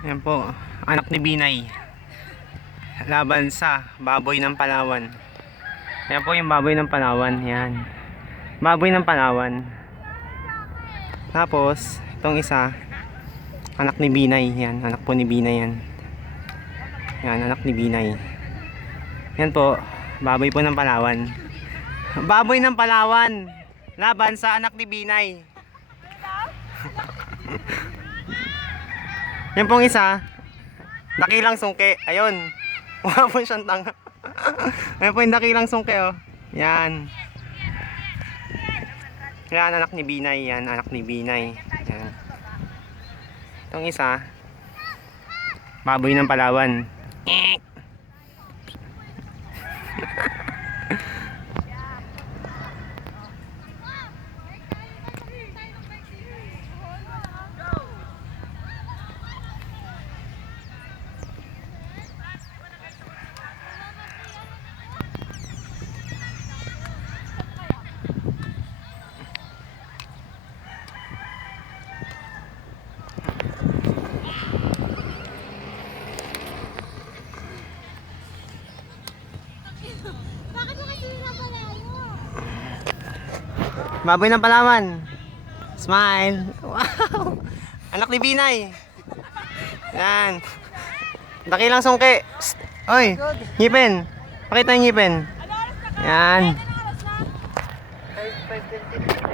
Yan po, anak ni Binay. Laban sa baboy ng Palawan. Yan po yung baboy ng Palawan. Yan. Baboy ng Palawan. Tapos, itong isa, anak ni Binay. Yan, anak po ni Binay yan. Yan, anak ni Binay. Yan po, baboy po ng Palawan. Baboy ng Palawan. Laban sa anak ni Binay. Yan pong isa, dakilang sungke. Ayun. Wala po siyang tanga. Ayan po yung dakilang sungke, oh. Yan. Yan, anak ni Binay. Yan, anak ni Binay. Yan. Itong isa, baboy ng Palawan. Bakit mo kasi pinapalayo? Baboy ng Palawan. Smile. Wow. Anak ni Binay. Yan. Dakilang sungke. Psst. Oy, ngipin. Pakita yung ngipin. Yan. Ano oras na? 5:20.